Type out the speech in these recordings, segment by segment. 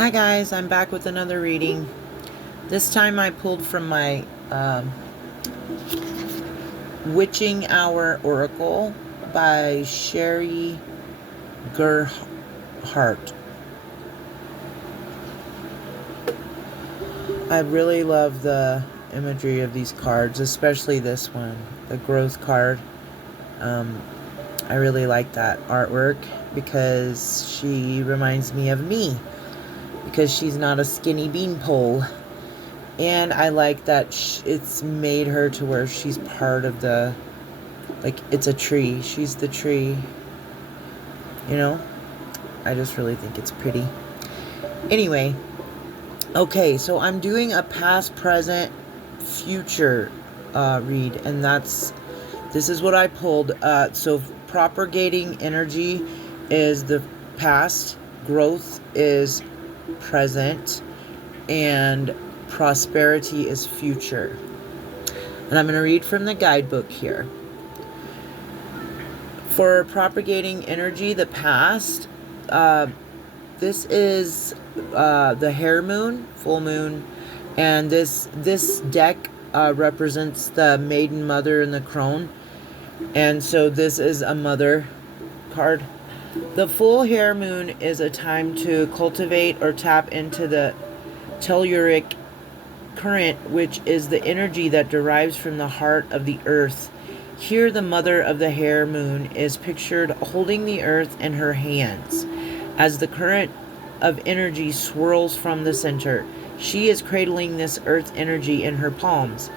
Hi guys, I'm back with another reading. This time I pulled from my Witching Hour Oracle by Sherry Gerhardt. I really love the imagery of these cards, especially this one, the growth card. I really like that artwork because she reminds me of me, because she's not a skinny beanpole. And I like that it's made her to where she's part of the, like, it's a tree. She's the tree. You know? I just really think it's pretty. Anyway. Okay, so I'm doing a past, present, future read. And this is what I pulled. So propagating energy is the past. Growth is present. And prosperity is future. And I'm going to read from the guidebook here. For propagating energy, the past, this is the hare moon, full moon, and this deck represents the maiden, mother, and the crone. And so this is a mother card. The full hare moon is a time to cultivate or tap into the telluric current, which is the energy that derives from the heart of the earth. Here, the mother of the hare moon is pictured holding the earth in her hands. As the current of energy swirls from the center, she is cradling this earth energy in her palms,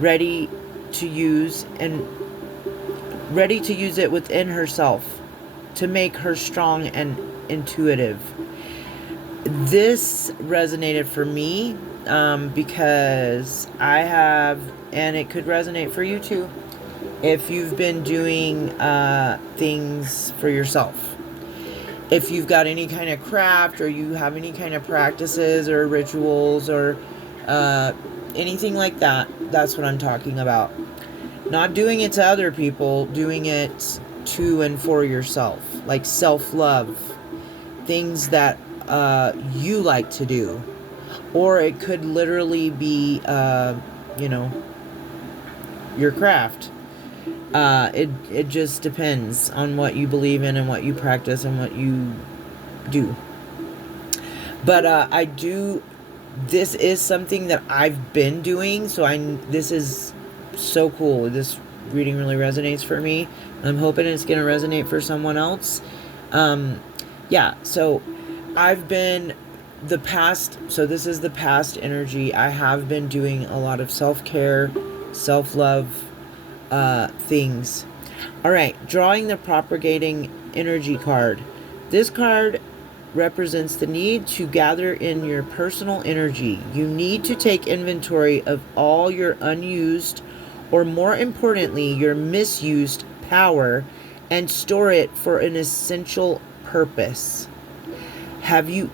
ready to use it within herself to make her strong and intuitive. This resonated for me because I have, and it could resonate for you too, if you've been doing things for yourself. If you've got any kind of craft, or you have any kind of practices or rituals or anything like that, that's what I'm talking about. Not doing it to other people, doing it to and for yourself, like self-love, things that you like to do. Or it could literally be, your craft. It just depends on what you believe in and what you practice and what you do. But this is something that I've been doing, so this is so cool. This reading really resonates for me. I'm hoping it's going to resonate for someone else. Yeah, so I've been so this is the past energy. I have been doing a lot of self-care, self-love things. All right, drawing the propagating energy card. This card represents the need to gather in your personal energy. You need to take inventory of all your unused, or more importantly, your misused power, and store it for an essential purpose. Have you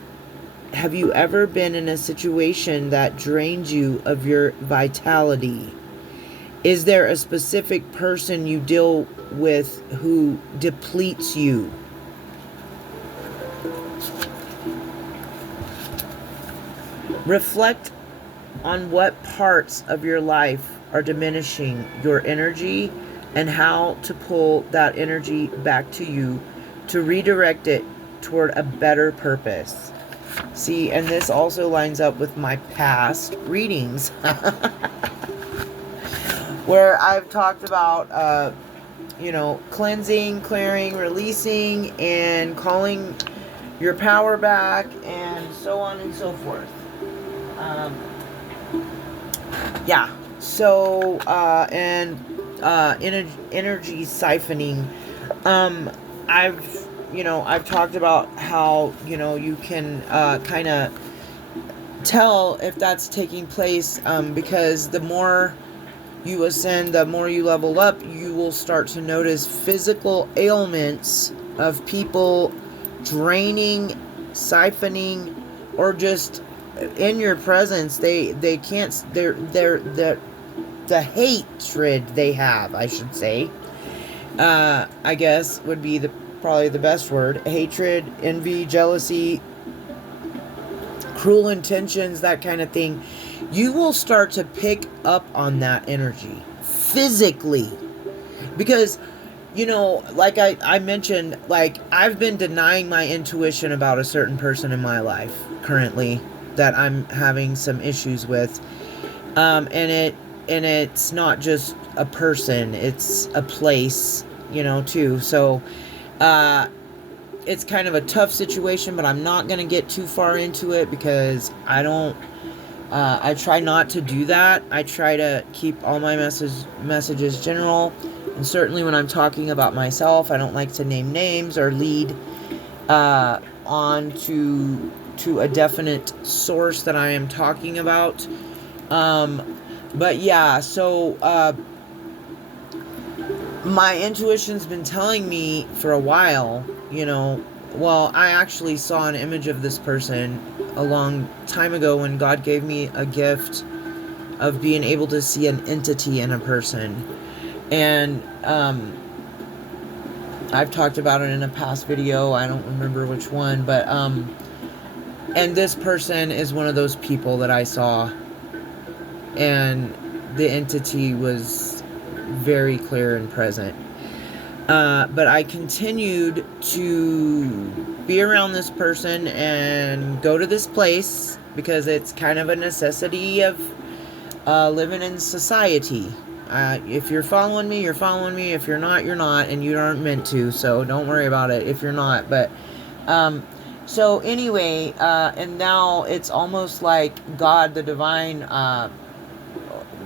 ever been in a situation that drained you of your vitality? Is there a specific person you deal with who depletes you? Reflect on what parts of your life are diminishing your energy and how to pull that energy back to you to redirect it toward a better purpose. See, and this also lines up with my past readings where I've talked about, cleansing, clearing, releasing, and calling your power back, and so on and so forth. Yeah. So, energy siphoning. I've talked about how, you can kind of tell if that's taking place, because the more you ascend, the more you level up, you will start to notice physical ailments of people draining, siphoning, or just in your presence. They can't, the hatred they have, I should say, I guess would be probably the best word. Hatred, envy, jealousy, cruel intentions, that kind of thing, you will start to pick up on that energy physically. Because, like I mentioned, like, I've been denying my intuition about a certain person in my life currently that I'm having some issues with. And it's not just a person, it's a place, too. So, it's kind of a tough situation, but I'm not going to get too far into it because I try not to do that. I try to keep all my messages general. And certainly when I'm talking about myself, I don't like to name names or lead on to a definite source that I am talking about. But yeah, so my intuition's been telling me for a while, well, I actually saw an image of this person a long time ago when God gave me a gift of being able to see an entity in a person. And I've talked about it in a past video. I don't remember which one, but and this person is one of those people that I saw, and the entity was very clear and present. But I continued to be around this person and go to this place because it's kind of a necessity of living in society. If you're following me, you're following me. If you're not, you're not, and you aren't meant to, so don't worry about it if you're not. But so anyway, and now it's almost like God, the divine,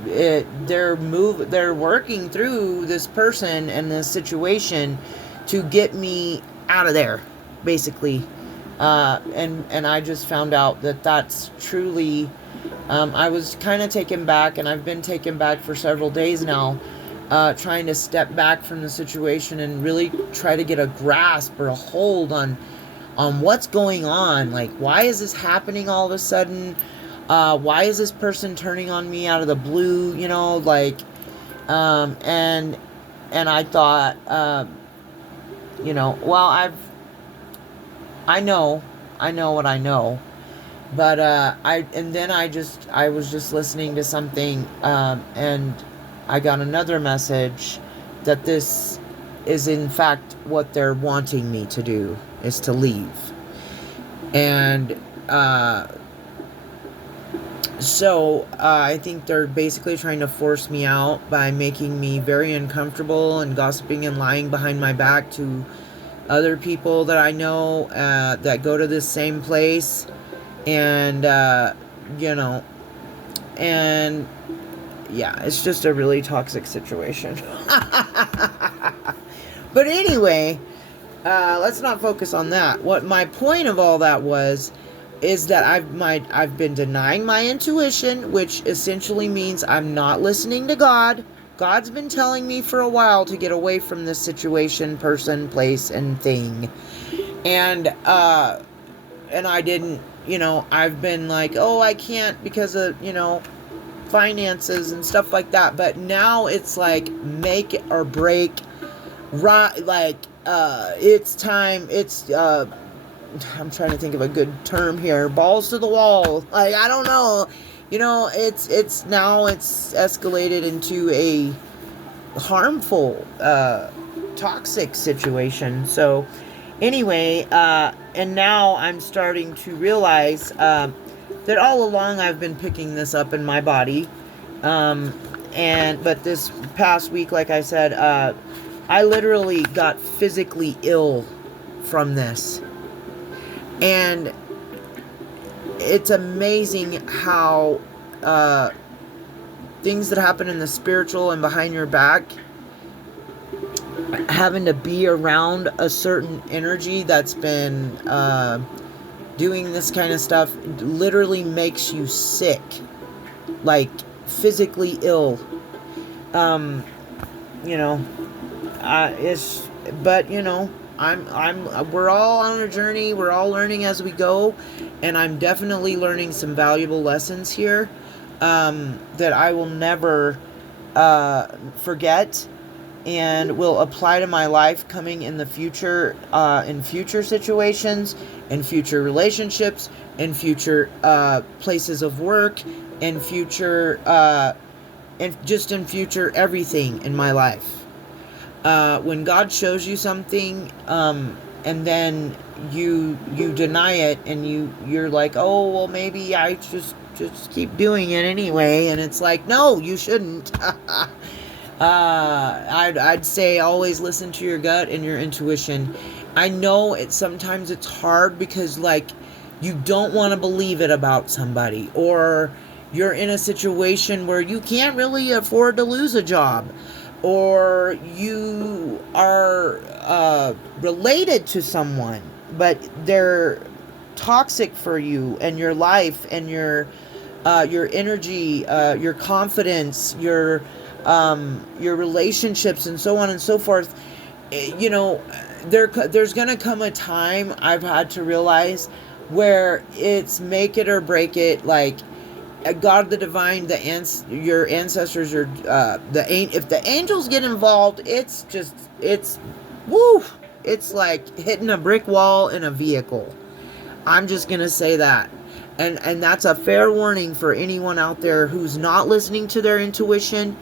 they're working through this person and this situation to get me out of there, basically. And I just found out that that's truly, I was kind of taken back, and I've been taken back for several days now, trying to step back from the situation and really try to get a grasp or a hold on what's going on. Like, why is this happening all of a sudden? Why is this person turning on me out of the blue? And I thought, well, I know what I know, but I was just listening to something, and I got another message that this is in fact what they're wanting me to do, is to leave. And so I think they're basically trying to force me out by making me very uncomfortable and gossiping and lying behind my back to other people that I know that go to this same place. And and yeah, it's just a really toxic situation. But anyway, let's not focus on that. What my point of all that is that I've been denying my intuition, which essentially means I'm not listening to God. God's been telling me for a while to get away from this situation, person, place, and thing. And I didn't, I've been like, oh, I can't because of, finances and stuff like that. But now it's like make it or break, right? Like, it's time, I'm trying to think of a good term here. Balls to the wall. Like, I don't know. It's now it's escalated into a harmful, toxic situation. So anyway, and now I'm starting to realize that all along I've been picking this up in my body. But this past week, like I said, I literally got physically ill from this. And it's amazing how things that happen in the spiritual and behind your back, having to be around a certain energy that's been doing this kind of stuff, literally makes you sick, like physically ill. We're all on a journey. We're all learning as we go, and I'm definitely learning some valuable lessons here that I will never forget, and will apply to my life coming in the future, in future situations, in future relationships, in future places of work, in future, and just in future everything in my life. When God shows you something, and then you deny it, and you're like, oh well, maybe I just keep doing it anyway, and it's like, no, you shouldn't. I'd say always listen to your gut and your intuition. I know sometimes it's hard because like you don't want to believe it about somebody, or you're in a situation where you can't really afford to lose a job, or you are related to someone, but they're toxic for you and your life and your energy, your confidence, your relationships, and so on and so forth. You know, there's gonna come a time, I've had to realize, where it's make it or break it. Like God, the divine, your ancestors, if the angels get involved, it's woo. It's like hitting a brick wall in a vehicle. I'm just gonna say that. And that's a fair warning for anyone out there who's not listening to their intuition.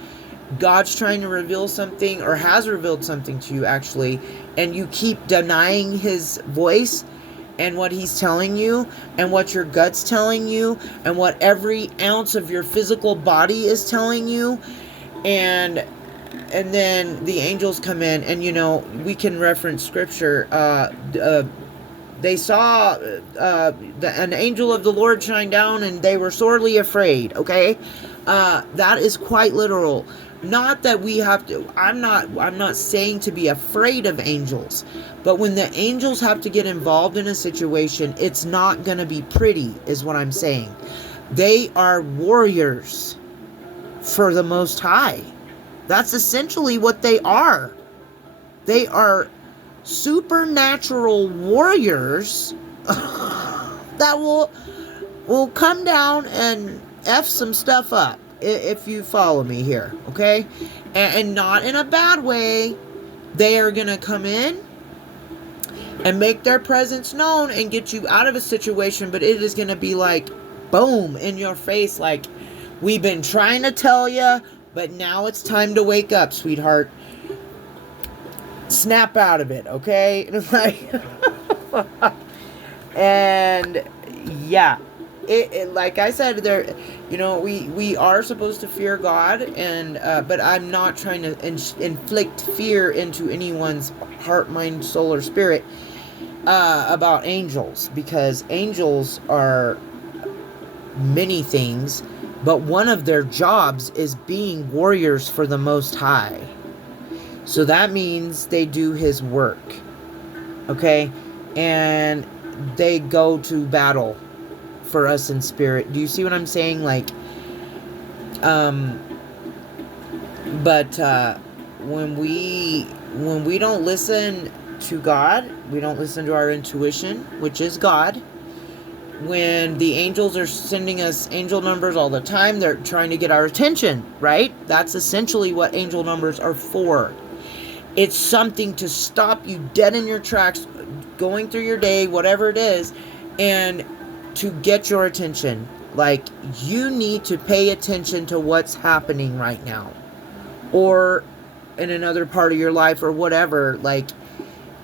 God's trying to reveal something, or has revealed something to you actually, and you keep denying his voice and what he's telling you, and what your gut's telling you, and what every ounce of your physical body is telling you. And then the angels come in, and we can reference scripture. They saw an angel of the Lord shine down, and they were sorely afraid. Okay, that is quite literal. Not that we have to. I'm not saying to be afraid of angels, but when the angels have to get involved in a situation, it's not going to be pretty, is what I'm saying. They are warriors for the Most High. That's essentially what they are. They are supernatural warriors that will come down and F some stuff up, if you follow me here, okay? And not in a bad way. They are going to come in and make their presence known and get you out of a situation, but it is going to be like, boom, in your face, like, we've been trying to tell you, but now it's time to wake up, sweetheart. Snap out of it, okay? And yeah, it like I said, there, we are supposed to fear God, and but I'm not trying to inflict fear into anyone's heart, mind, soul, or spirit about angels, because angels are many things, but one of their jobs is being warriors for the Most High. So that means they do his work, okay? And they go to battle for us in spirit. Do you see what I'm saying? Like, but when we don't listen to God, we don't listen to our intuition, which is God. When the angels are sending us angel numbers all the time, they're trying to get our attention, right? That's essentially what angel numbers are for. It's something to stop you dead in your tracks, going through your day, whatever it is, and to get your attention. Like, you need to pay attention to what's happening right now, or in another part of your life, or whatever. Like,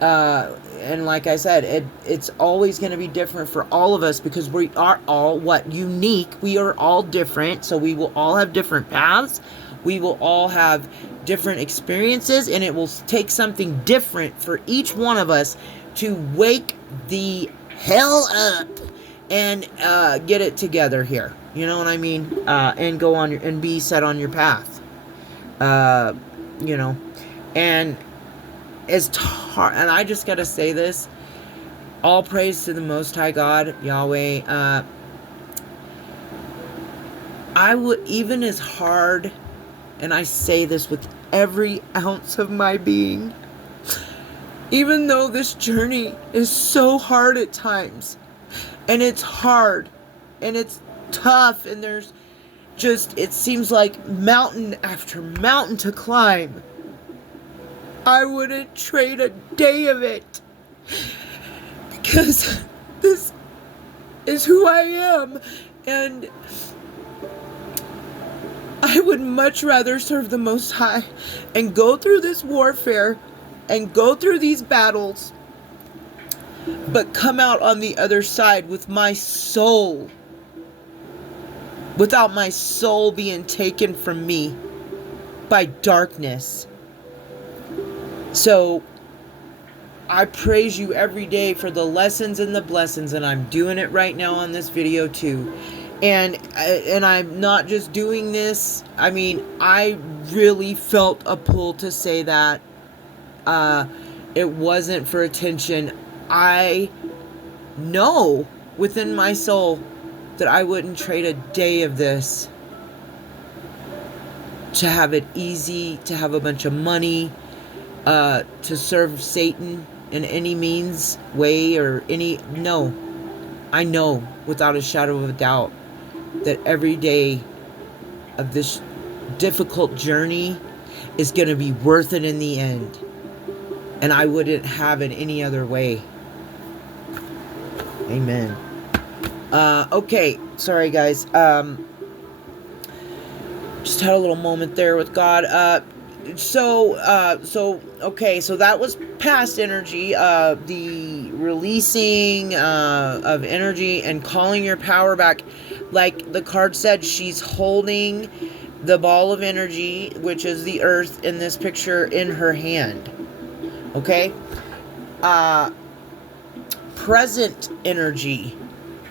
and like I said, it's always going to be different for all of us, because we are all unique. We are all different, so we will all have different paths. We will all have different experiences, and it will take something different for each one of us to wake the hell up and get it together here. You know what I mean? And go on and be set on your path. And as hard, and I just gotta say this: all praise to the Most High God, Yahweh. I would, even as hard, and I say this with every ounce of my being, even though this journey is so hard at times, and it's hard, and it's tough, and there's just, it seems like mountain after mountain to climb, I wouldn't trade a day of it, because this is who I am. And I would much rather serve the Most High and go through this warfare and go through these battles, but come out on the other side with my soul, without my soul being taken from me by darkness. So I praise you every day for the lessons and the blessings, and I'm doing it right now on this video too. And I'm not just doing this. I mean, I really felt a pull to say that. It wasn't for attention. I know within my soul that I wouldn't trade a day of this to have it easy, to have a bunch of money, to serve Satan in any means, way, or any. No. I know without a shadow of a doubt that every day of this difficult journey is going to be worth it in the end. And I wouldn't have it any other way. Amen. Okay. Sorry, guys. Just had a little moment there with God. Okay, so that was past energy, the releasing of energy and calling your power back. Like the card said, she's holding the ball of energy, which is the earth in this picture, in her hand. Okay? Present energy.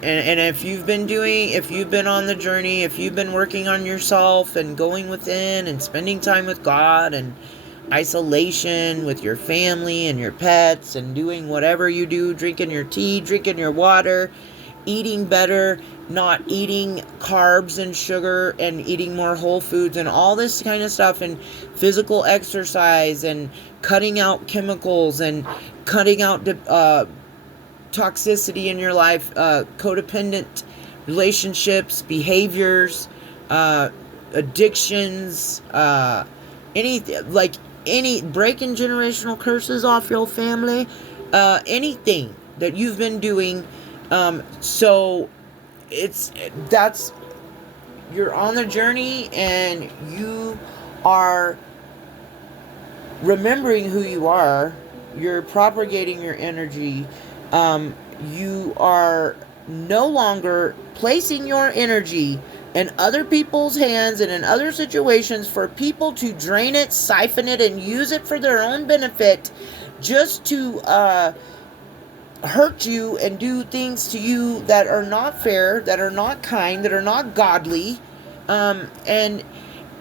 And if you've been on the journey, if you've been working on yourself and going within and spending time with God and isolation with your family and your pets and doing whatever you do, drinking your tea, drinking your water, eating better, not eating carbs and sugar and eating more whole foods and all this kind of stuff, and physical exercise and cutting out chemicals and cutting out toxicity in your life, codependent relationships, behaviors, addictions, any breaking generational curses off your family, anything that you've been doing. So you're on the journey and you are remembering who you are. You're propagating your energy. You are no longer placing your energy in other people's hands and in other situations for people to drain it, siphon it, and use it for their own benefit, just to hurt you and do things to you that are not fair, that are not kind, that are not godly, and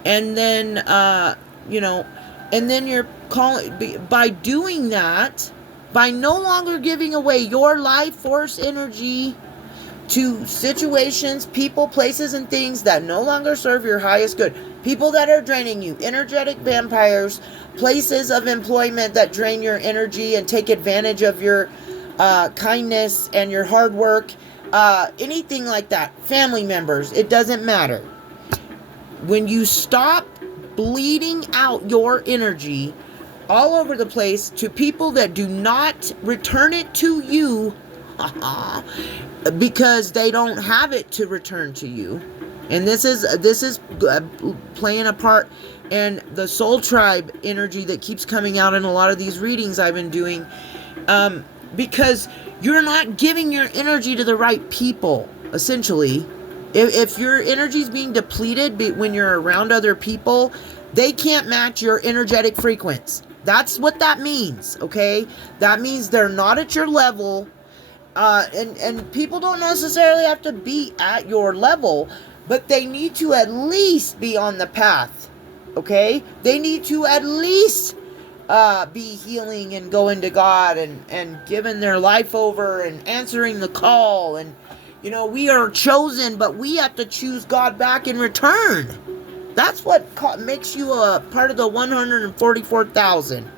then and then you're calling, by doing that, by no longer giving away your life force energy to situations, people, places, and things that no longer serve your highest good. People that are draining you, energetic vampires, places of employment that drain your energy and take advantage of your kindness and your hard work, anything like that. Family members, it doesn't matter. When you stop bleeding out your energy all over the place to people that do not return it to you, because they don't have it to return to you. And this is playing a part in the soul tribe energy that keeps coming out in a lot of these readings I've been doing, because you're not giving your energy to the right people. Essentially, if your energy is being depleted when you're around other people, they can't match your energetic frequency. That's what that means. Okay, that means they're not at your level. And people don't necessarily have to be at your level, but they need to at least be on the path. Okay? They need to at least be healing and going to God and giving their life over and answering the call. And, we are chosen, but we have to choose God back in return. That's what makes you a part of the 144,000.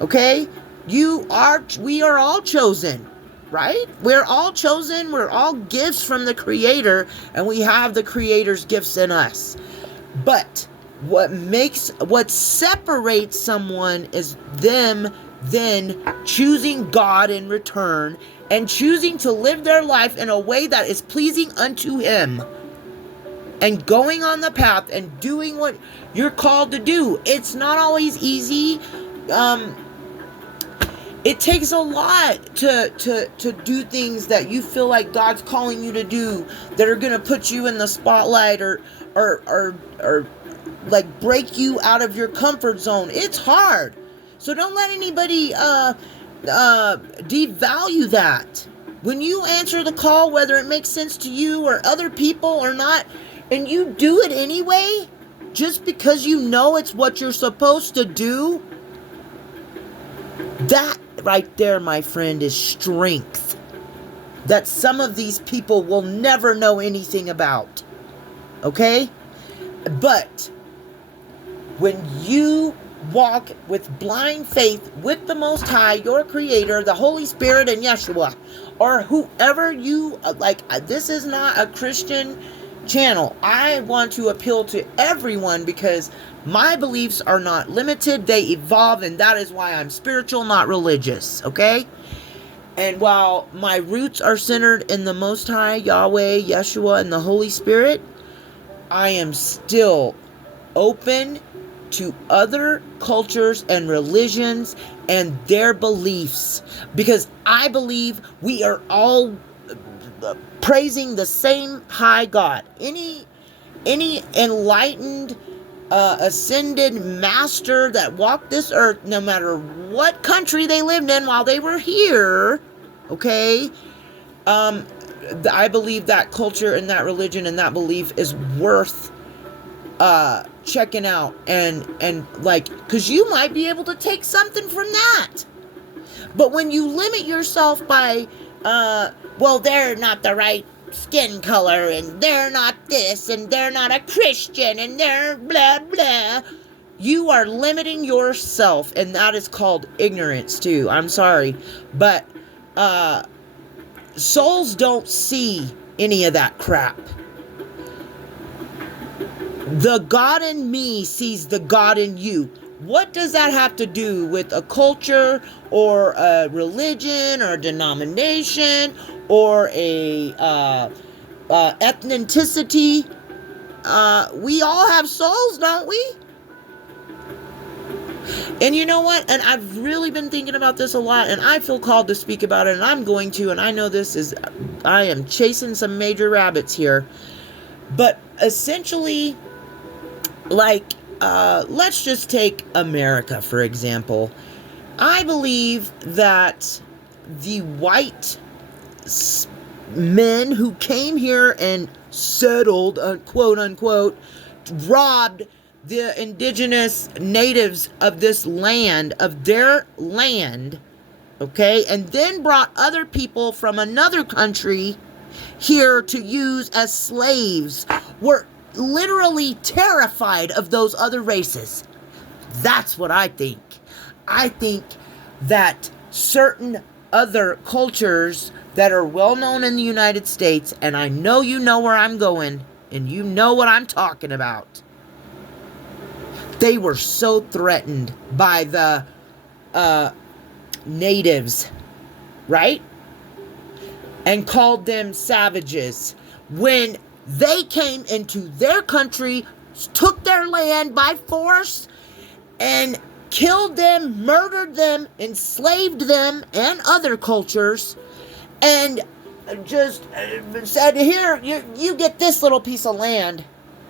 Okay? We are all chosen. Right? We're all chosen. We're all gifts from the Creator, and we have the Creator's gifts in us. But what separates someone is them then choosing God in return and choosing to live their life in a way that is pleasing unto Him, and going on the path and doing what you're called to do. It's not always easy. It takes a lot to do things that you feel like God's calling you to do, that are going to put you in the spotlight, or like break you out of your comfort zone. It's hard. So don't let anybody devalue that. When you answer the call, whether it makes sense to you or other people or not, and you do it anyway, just because you know it's what you're supposed to do, that right there, my friend, is strength that some of these people will never know anything about. Okay? But when you walk with blind faith with the Most High, your Creator, the Holy Spirit, and Yeshua, or whoever you like, this is not a Christian channel. I want to appeal to everyone, because my beliefs are not limited. They evolve, and that is why I'm spiritual, not religious. Okay? And while my roots are centered in the Most High, Yahweh, Yeshua, and the Holy Spirit, I am still open to other cultures and religions and their beliefs, because I believe we are all praising the same high God. Any enlightened, ascended master that walked this earth, no matter what country they lived in while they were here, okay, I believe that culture and that religion and that belief is worth checking out, and like, because you might be able to take something from that. But when you limit yourself by well, they're not the right skin color, and they're not this, and they're not a Christian, and they're blah blah, you are limiting yourself, and that is called ignorance too. I'm sorry, but souls don't see any of that crap. The God in me sees the God in you. What does that have to do with a culture, or a religion, or a denomination, or a ethnicity? We all have souls, don't we? And you know what? And I've really been thinking about this a lot, and I feel called to speak about it, and I'm going to, and I know I am chasing some major rabbits here. But essentially, like, let's just take America, for example. I believe that the white men who came here and settled, quote unquote, robbed the indigenous natives of this land, of their land, okay, and then brought other people from another country here to use as slaves, were literally terrified of those other races. That's what I think. I think that certain other cultures that are well known in the United States, and I know you know where I'm going, and you know what I'm talking about, they were so threatened by the natives, right? And called them savages when they came into their country, took their land by force, and killed them, murdered them, enslaved them and other cultures, and just said, here, you get this little piece of land,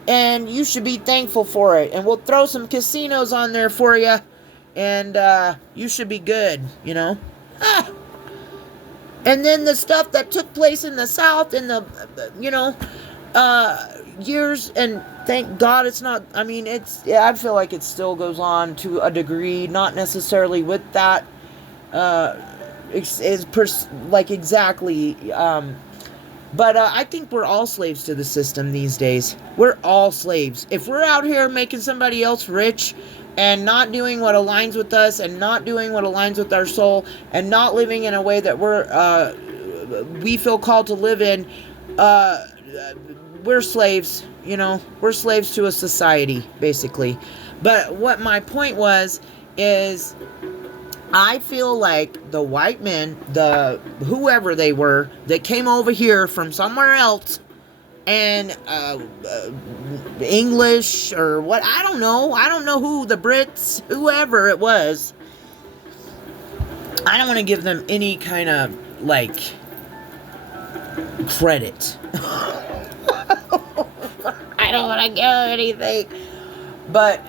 and you should be thankful for it, and we'll throw some casinos on there for you, and you should be good, you know. And then the stuff that took place in the South in the, years, and thank God it's not, I mean, I feel like it still goes on to a degree, not necessarily with that, exactly, but I think we're all slaves to the system these days. We're all slaves. If we're out here making somebody else rich, and not doing what aligns with us, and not doing what aligns with our soul, and not living in a way that we feel called to live in, we're slaves, we're slaves to a society, basically. But what my point is I feel like the white men, the whoever they were, that came over here from somewhere else, and English or what, I don't know who, the Brits, whoever it was. I don't want to give them any kind of like credit. I don't want to give them anything, but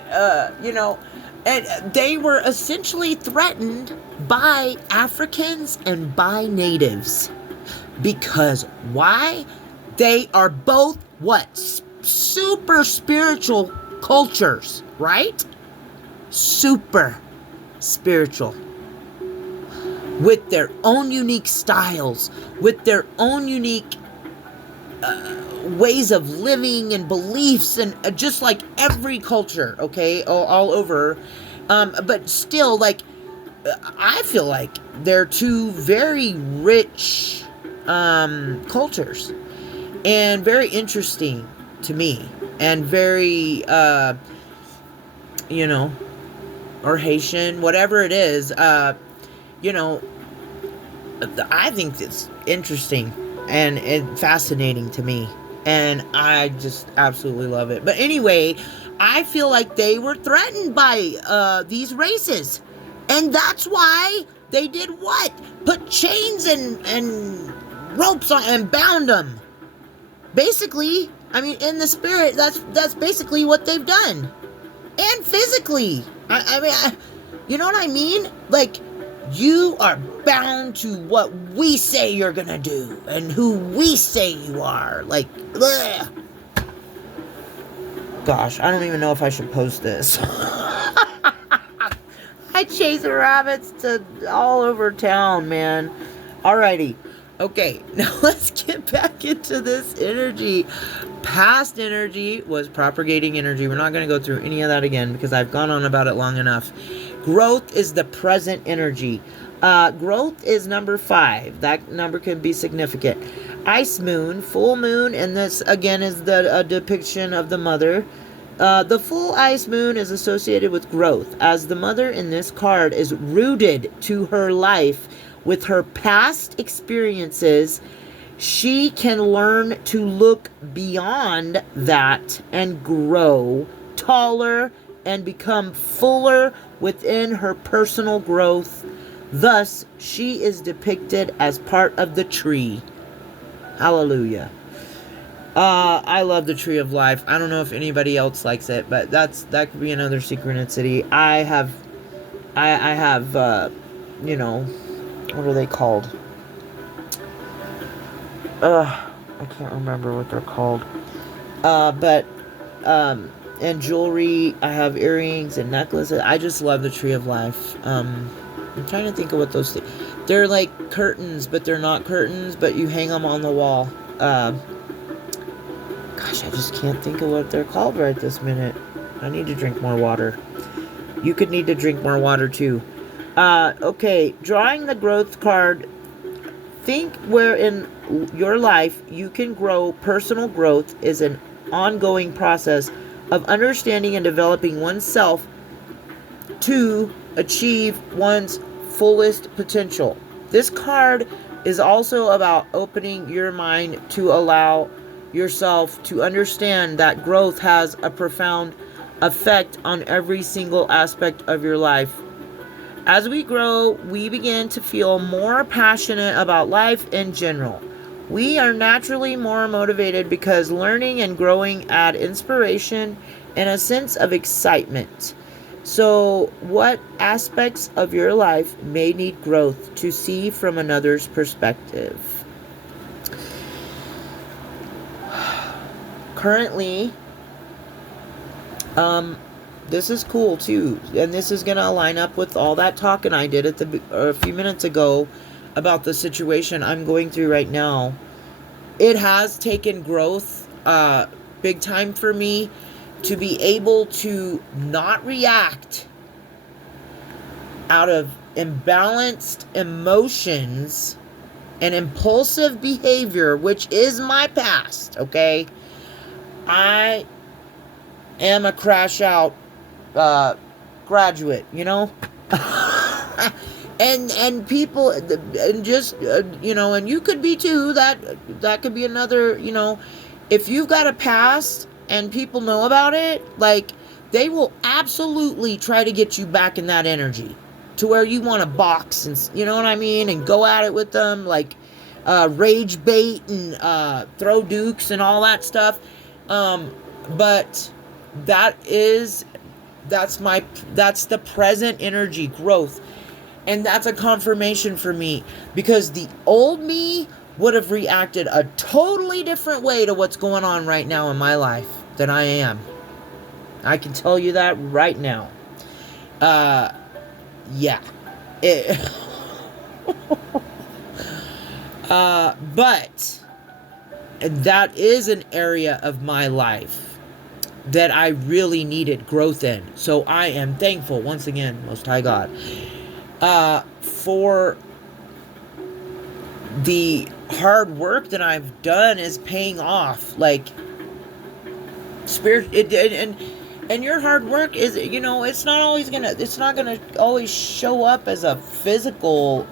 and they were essentially threatened by Africans and by natives. Because why? They are both what? Super spiritual cultures, right? Super spiritual. With their own unique styles, with their own unique ways of living and beliefs, and just like every culture, okay, all over. But still, like, I feel like they're two very rich cultures, and very interesting to me, and very, or Haitian, whatever it is, I think it's interesting and fascinating to me. And I just absolutely love it. But anyway, I feel like they were threatened by these races. And that's why they did what? Put chains and ropes on and bound them. Basically, I mean, in the spirit, that's basically what they've done. And physically. I mean, you know what I mean? Like, you are bound to what we say you're gonna do and who we say you are. Like, bleh. Gosh, I don't even know if I should post this. I chase rabbits to all over town, man. Alrighty. Okay, now let's get back into this energy. Past energy was propagating energy. We're not going to go through any of that again because I've gone on about it long enough. Growth is the present energy. Growth is number 5. That number can be significant. Ice moon, full moon, and this again is the depiction of the mother. The full ice moon is associated with growth, as the mother in this card is rooted to her life with her past experiences. She can learn to look beyond that and grow taller and become fuller within her personal growth. Thus, she is depicted as part of the tree. Hallelujah. I love the Tree of Life. I don't know if anybody else likes it, but that could be another synchronicity. I have, what are they called? I can't remember what they're called. And jewelry. I have earrings and necklaces. I just love the Tree of Life. I'm trying to think of what those things. They're like curtains, but they're not curtains. But you hang them on the wall. Gosh, I just can't think of what they're called right this minute. I need to drink more water. You could need to drink more water too. Okay, drawing the growth card. Think where in your life you can grow. Personal growth is an ongoing process of understanding and developing oneself to achieve one's fullest potential. This card is also about opening your mind to allow yourself to understand that growth has a profound effect on every single aspect of your life. As we grow, we begin to feel more passionate about life in general. We are naturally more motivated because learning and growing add inspiration and a sense of excitement. So, what aspects of your life may need growth to see from another's perspective? Currently, this is cool too, and this is gonna line up with all that talking I did a few minutes ago about the situation I'm going through right now. It has taken growth, big time for me, to be able to not react out of imbalanced emotions and impulsive behavior, which is my past. Okay, I am a crash out graduate, And people, and just and you could be too. That could be another. If you've got a past and people know about it, like, they will absolutely try to get you back in that energy, to where you want to box, and you know what I mean, and go at it with them, like, rage bait, and throw dukes and all that stuff. But that's the present energy growth. And that's a confirmation for me, because the old me would have reacted a totally different way to what's going on right now in my life than I am. I can tell you that right now. Yeah. It, but that is an area of my life that I really needed growth in. So I am thankful, once again, Most High God, for the hard work that I've done is paying off. Like, and your hard work is, it's not gonna always show up as a physical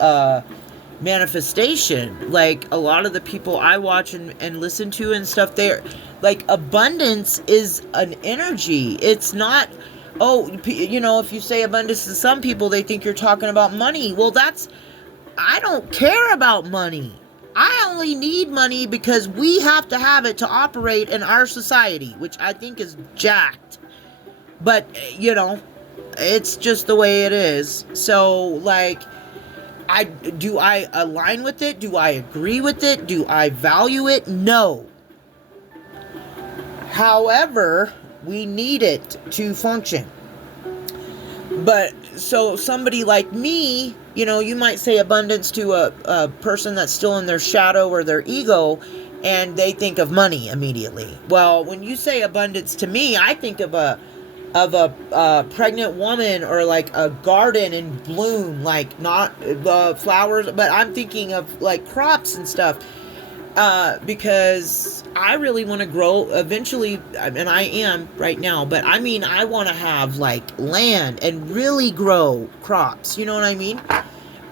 manifestation. Like, a lot of the people I watch and listen to and stuff, they're like, abundance is an energy. It's not, if you say abundance to some people, they think you're talking about money. Well, I don't care about money. I only need money because we have to have it to operate in our society, which I think is jacked. But, it's just the way it is. So, like, do I align with it? Do I agree with it? Do I value it? No. However, we need it to function. But, so somebody like me, you might say abundance to a person that's still in their shadow or their ego, and they think of money immediately. Well, when you say abundance to me, I think of a pregnant woman, or like a garden in bloom, like, not the flowers, but I'm thinking of like crops and stuff. Because I really want to grow eventually, and I am right now, but I mean, I want to have like land and really grow crops. You know what I mean?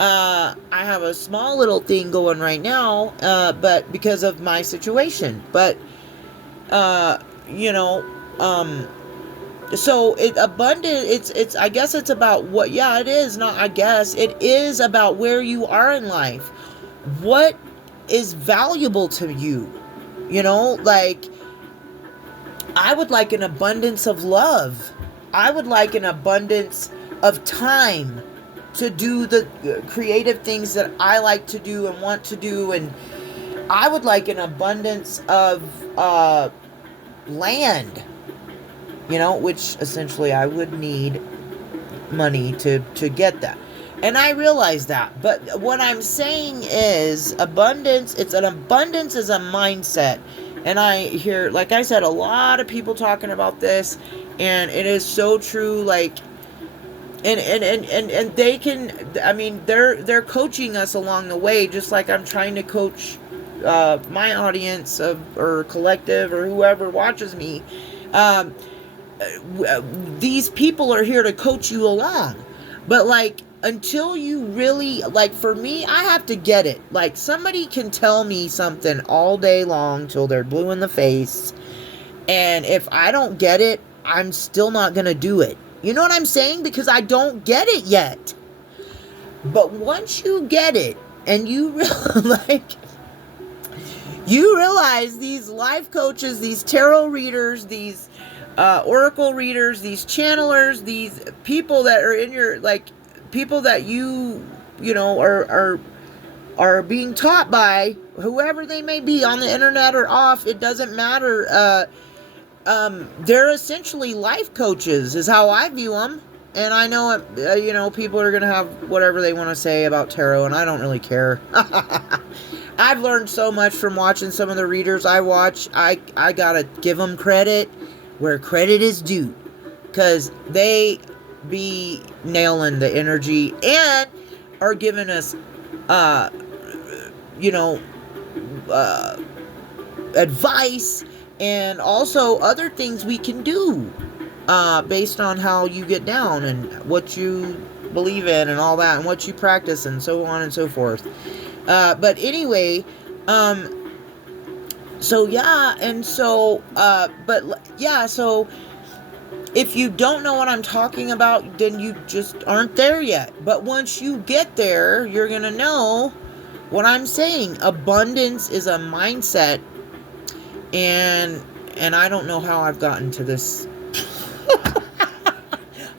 I have a small little thing going right now, but because of my situation, but, so it's I guess it's about what, it is not, I guess it is about where you are in life. What is valuable to you? Like, I would like an abundance of love. I would like an abundance of time to do the creative things that I like to do and want to do. And I would like an abundance of land, which essentially I would need money to get that. And I realize that. But what I'm saying is, abundance is a mindset. And I hear, like I said, a lot of people talking about this, and it is so true. Like, and they can, I mean, they're coaching us along the way, just like I'm trying to coach my audience or collective, or whoever watches me. These people are here to coach you along. But, like, until you really, like, for me, I have to get it. Like, somebody can tell me something all day long till they're blue in the face, and if I don't get it, I'm still not gonna do it. You know what I'm saying? Because I don't get it yet. But once you get it, and you you realize these life coaches, these tarot readers, these oracle readers, these channelers, these people that are in your, like, people that you are being taught by, whoever they may be, on the internet or off, it doesn't matter. They're essentially life coaches, is how I view them. And I know it, people are going to have whatever they want to say about tarot, and I don't really care. I've learned so much from watching some of the readers I watch. I gotta give them credit where credit is due, because they be nailing the energy and are giving us advice, and also other things we can do based on how you get down and what you believe in and all that, and what you practice, and so on and so forth. But anyway, so yeah, and so, but yeah, so if you don't know what I'm talking about, then you just aren't there yet. But once you get there, you're going to know what I'm saying. Abundance is a mindset, and I don't know how I've gotten to this.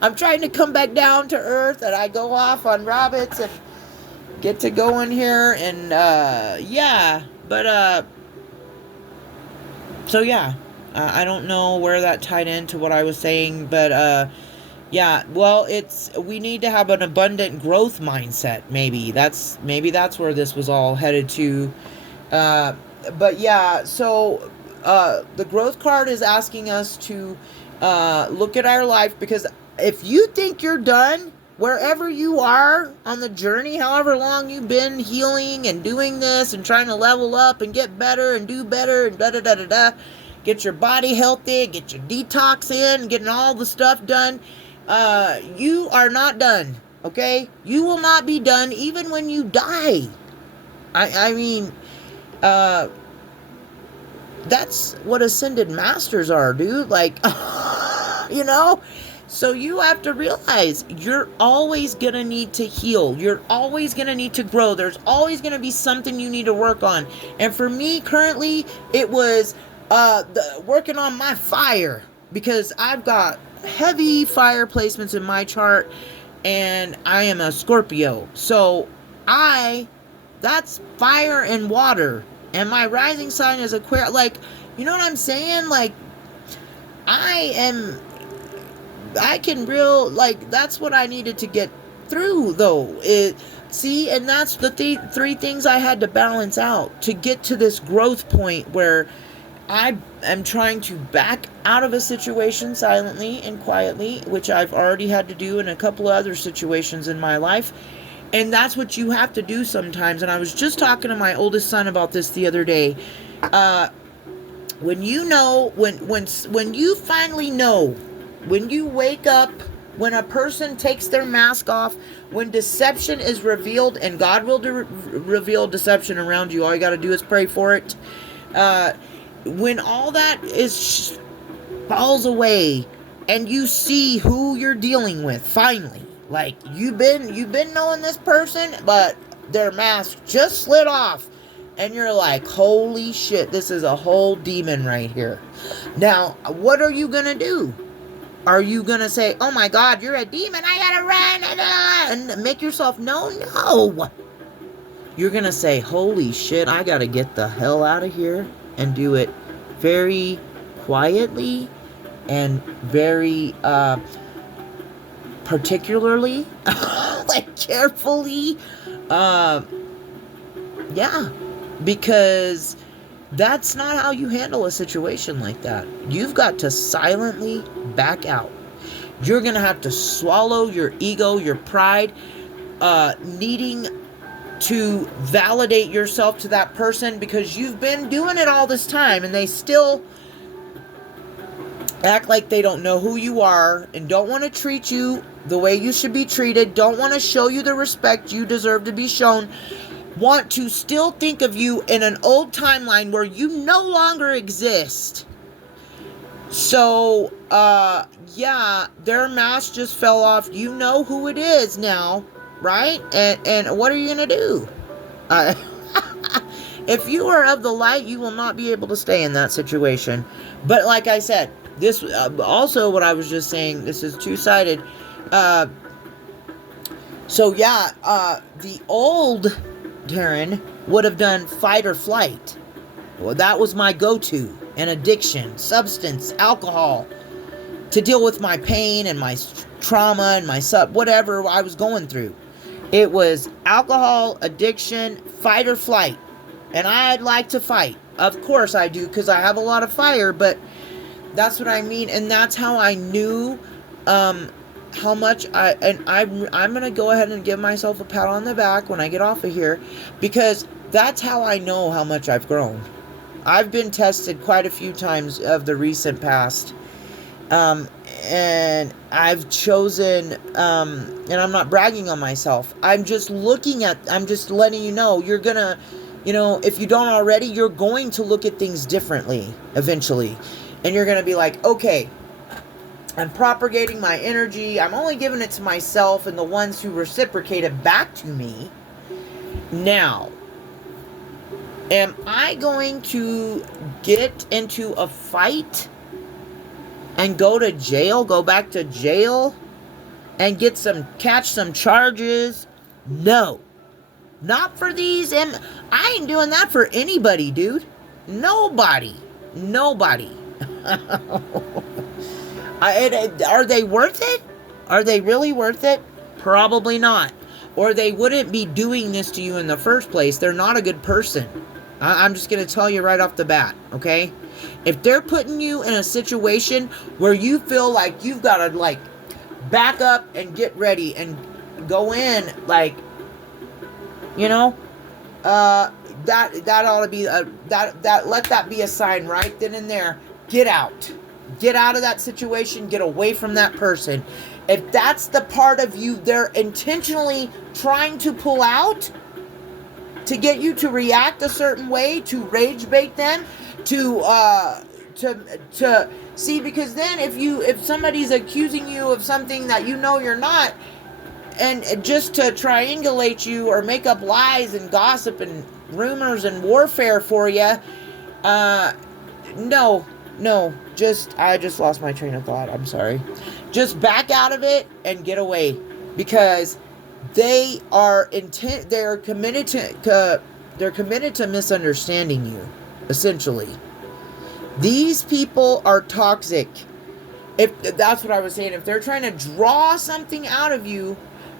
I'm trying to come back down to earth, and I go off on rabbits and get to going here, and yeah, but so yeah, I don't know where that tied into what I was saying, but yeah, well, we need to have an abundant growth mindset. Maybe that's where this was all headed to. But yeah, so the growth card is asking us to look at our life, because if you think you're done wherever you are on the journey, however long you've been healing and doing this and trying to level up and get better and do better and da da da da da, get your body healthy, get your detox in, getting all the stuff done, you are not done. Okay, you will not be done even when you die. I mean, that's what ascended masters are, dude. Like, you know. So you have to realize you're always going to need to heal. You're always going to need to grow. There's always going to be something you need to work on. And for me, currently, it was working on my fire, because I've got heavy fire placements in my chart, and I am a Scorpio. So that's fire and water. And my rising sign is Aquarius. Like, you know what I'm saying? Like, that's what I needed to get through, though. And that's the three things I had to balance out to get to this growth point where I am trying to back out of a situation silently and quietly, which I've already had to do in a couple of other situations in my life. And that's what you have to do sometimes. And I was just talking to my oldest son about this the other day. When you know, when you finally know, when you wake up, when a person takes their mask off, when deception is revealed, and God will reveal deception around you, all you got to do is pray for it. When all that falls away, and you see who you're dealing with, finally, like you've been knowing this person, but their mask just slid off, and you're like, holy shit, this is a whole demon right here. Now, what are you gonna do? Are you going to say, oh my God, you're a demon, I got to run, and make yourself known? No. You're going to say, holy shit, I got to get the hell out of here, and do it very quietly and very particularly, like carefully. Yeah, because that's not how you handle a situation like that. You've got to silently back out. You're going to have to swallow your ego, your pride, needing to validate yourself to that person, because you've been doing it all this time, and they still act like they don't know who you are and don't want to treat you the way you should be treated, don't want to show you the respect you deserve to be shown, want to still think of you in an old timeline where you no longer exist. So, yeah, their mask just fell off. You know who it is now, right? And what are you going to do? If you are of the light, you will not be able to stay in that situation. But like I said, this also what I was just saying, this is two-sided. So yeah, the old Taryn would have done fight or flight. Well, that was my go-to. An addiction, substance, alcohol, to deal with my pain and my trauma and my whatever I was going through. It was alcohol, addiction, fight or flight. And I'd like to fight. Of course I do, because I have a lot of fire, but that's what I mean. And that's how I knew how much I'm going to go ahead and give myself a pat on the back when I get off of here, because that's how I know how much I've grown. I've been tested quite a few times of the recent past, Um, and I've chosen, and I'm not bragging on myself. I'm just letting you know, you're gonna, if you don't already, you're going to look at things differently eventually. And you're gonna be like, okay, I'm propagating my energy. I'm only giving it to myself and the ones who reciprocate it back to me. Now, am I going to get into a fight and go back to jail, and catch some charges? No. Not for these. And I ain't doing that for anybody, dude. Nobody. Are they worth it? Are they really worth it? Probably not. Or they wouldn't be doing this to you in the first place. They're not a good person. I'm just going to tell you right off the bat, okay? If they're putting you in a situation where you feel like you've got to, like, back up and get ready and go in, like, that ought to be let that be a sign right then and there. Get out of that situation. Get away from that person. If that's the part of you they're intentionally trying to pull out to get you to react a certain way, to rage bait them, to see, because then if somebody's accusing you of something that you're not, and just to triangulate you or make up lies and gossip and rumors and warfare for you, no, I just lost my train of thought. I'm sorry. Just back out of it and get away, because they are they're committed to misunderstanding you, essentially. These people are toxic. If that's what I was saying, if they're trying to draw something out of you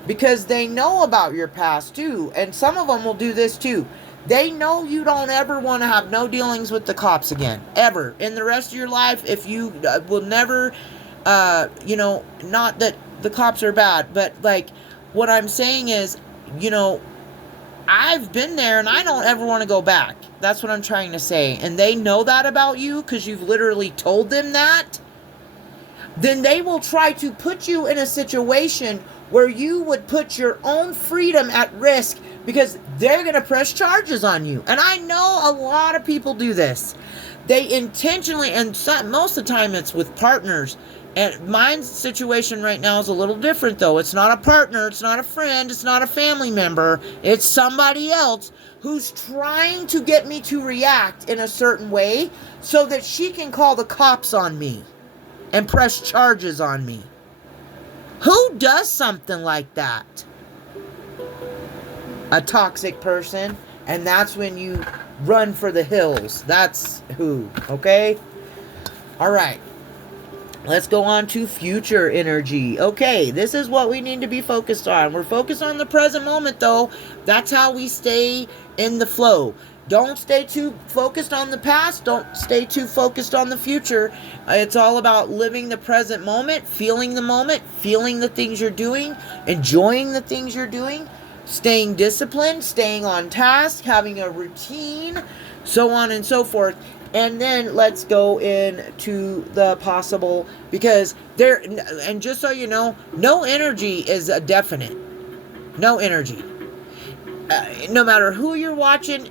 because they know about your past too, and some of them will do this too. They know you don't ever want to have no dealings with the cops again, ever, in the rest of your life. If you will never, not that the cops are bad, but like, what I'm saying is, I've been there and I don't ever want to go back. That's what I'm trying to say. And they know that about you because you've literally told them that. Then they will try to put you in a situation where you would put your own freedom at risk, because they're going to press charges on you. And I know a lot of people do this. They intentionally, and most of the time it's with partners. And mine's situation right now is a little different, though. It's not a partner, it's not a friend, it's not a family member. It's somebody else who's trying to get me to react in a certain way so that she can call the cops on me and press charges on me. Who does something like that? A toxic person. And that's when you run for the hills. That's who. Okay? All right. Let's go on to future energy. Okay, this is what we need to be focused on. We're focused on the present moment, though. That's how we stay in the flow. Don't stay too focused on the past. Don't stay too focused on the future. It's all about living the present moment, feeling the things you're doing, enjoying the things you're doing, staying disciplined, staying on task, having a routine, so on and so forth. And then let's go into the possible, because and just so you know, no energy is a definite. No energy. No matter who you're watching,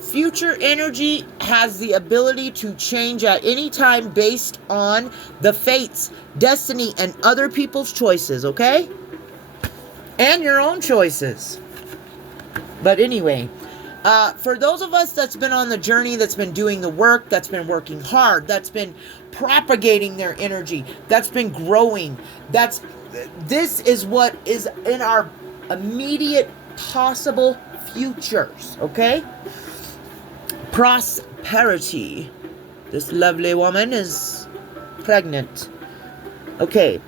future energy has the ability to change at any time based on the fates, destiny, and other people's choices, okay? And your own choices. But anyway, for those of us that's been on the journey, that's been doing the work, that's been working hard, that's been propagating their energy, that's been growing, this is what is in our immediate possible futures, okay? Prosperity. This lovely woman is pregnant. Okay.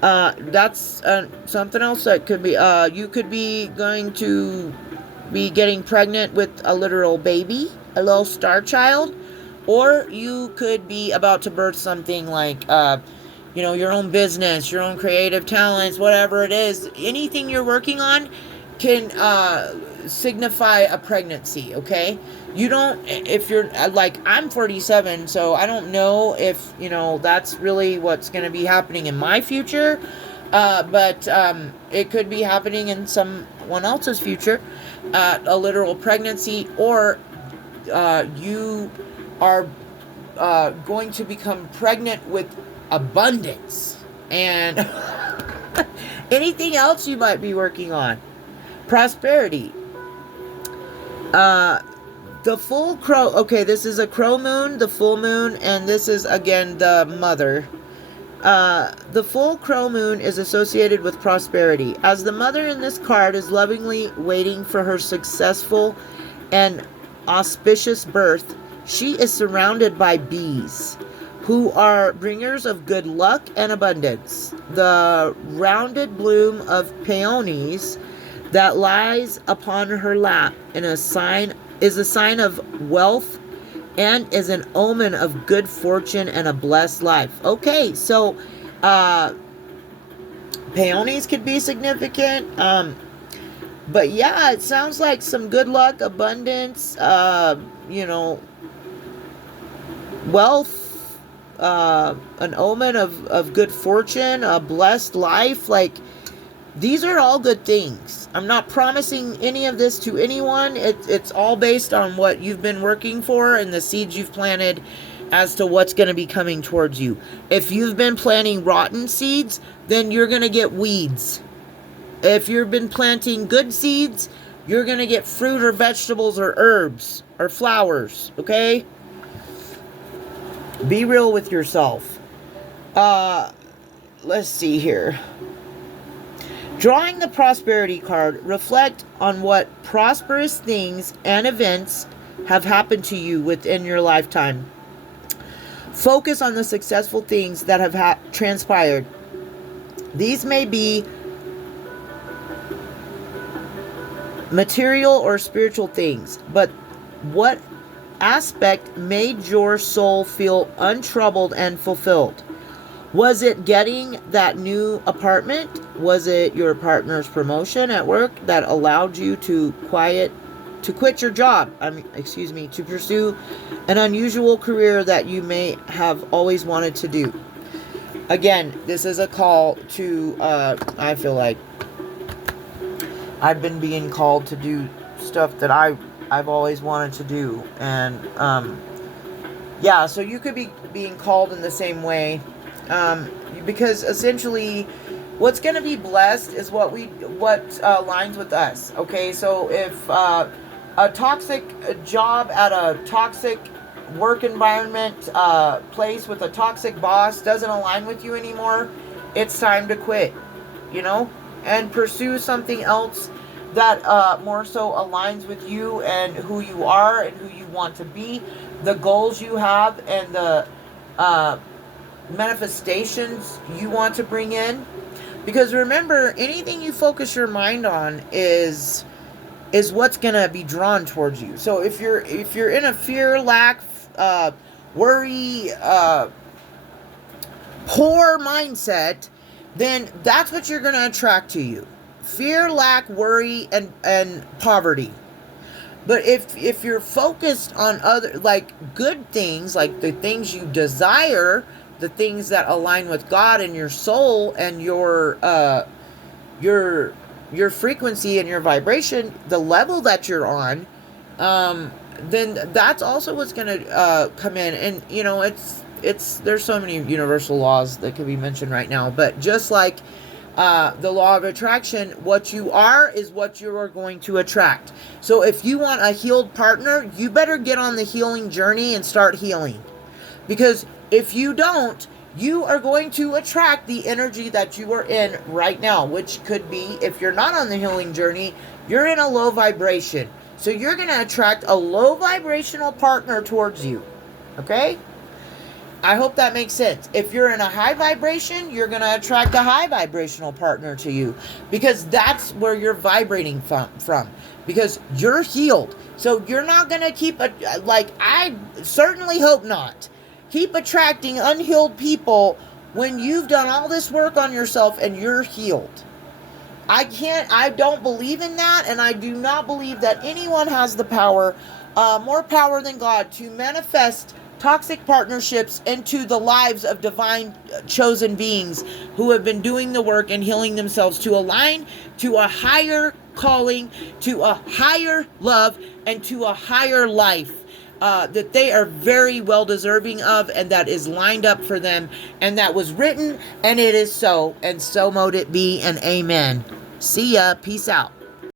That's something else that could be, you could be going to be getting pregnant with a literal baby, a little star child, or you could be about to birth something like, your own business, your own creative talents, whatever it is. Anything you're working on can, signify a pregnancy, okay? You don't, if you're, like, I'm 47, so I don't know if, that's really what's going to be happening in my future, but it could be happening in someone else's future, a literal pregnancy, or you are going to become pregnant with abundance, and anything else you might be working on. Prosperity. The full crow, okay, this is a crow moon, the full moon, and this is again the mother. The full crow moon is associated with prosperity, as the mother in this card is lovingly waiting for her successful and auspicious birth. She is surrounded by bees, who are bringers of good luck and abundance. The rounded bloom of peonies that lies upon her lap is a sign of wealth and is an omen of good fortune and a blessed life. Okay, so peonies could be significant. But yeah, it sounds like some good luck, abundance, wealth, an omen of good fortune, a blessed life. Like, these are all good things. I'm not promising any of this to anyone. It's all based on what you've been working for and the seeds you've planted as to what's going to be coming towards you. If you've been planting rotten seeds, then you're going to get weeds. If you've been planting good seeds, you're going to get fruit or vegetables or herbs or flowers, okay? Be real with yourself. Let's see here. Drawing the prosperity card, reflect on what prosperous things and events have happened to you within your lifetime. Focus on the successful things that have transpired. These may be material or spiritual things, but what aspect made your soul feel untroubled and fulfilled? Was it getting that new apartment? Was it your partner's promotion at work that allowed you to quit your job? To pursue an unusual career that you may have always wanted to do. Again, this is a call to, I feel like I've been being called to do stuff that I've always wanted to do. And, so you could be being called in the same way. Because essentially what's going to be blessed is what aligns with us. Okay. So if, a toxic job at a toxic work environment, place with a toxic boss doesn't align with you anymore, it's time to quit, and pursue something else that, more so aligns with you and who you are and who you want to be, the goals you have, and the, manifestations you want to bring in. Because remember, anything you focus your mind on is what's going to be drawn towards you. So if you're in a fear, lack, worry, poor mindset, then that's what you're going to attract to you. Fear, lack, worry, and poverty. But if you're focused on other, like, good things, like the things you desire, the things that align with God and your soul and your frequency and your vibration, the level that you're on, then that's also what's going to come in. And there's so many universal laws that could be mentioned right now, but just like the law of attraction, what you are is what you are going to attract. So if you want a healed partner, you better get on the healing journey and start healing. Because if you don't, you are going to attract the energy that you are in right now, which could be, if you're not on the healing journey, you're in a low vibration. So you're going to attract a low vibrational partner towards you. Okay? I hope that makes sense. If you're in a high vibration, you're going to attract a high vibrational partner to you, because that's where you're vibrating from. Because you're healed. So you're not going to keep, I certainly hope not. Keep attracting unhealed people when you've done all this work on yourself and you're healed. I don't believe in that, and I do not believe that anyone has the power, more power than God, to manifest toxic partnerships into the lives of divine chosen beings who have been doing the work and healing themselves to align to a higher calling, to a higher love, and to a higher life. That they are very well deserving of, and that is lined up for them, and that was written, and it is so, and so mote it be, and amen. See ya. Peace out.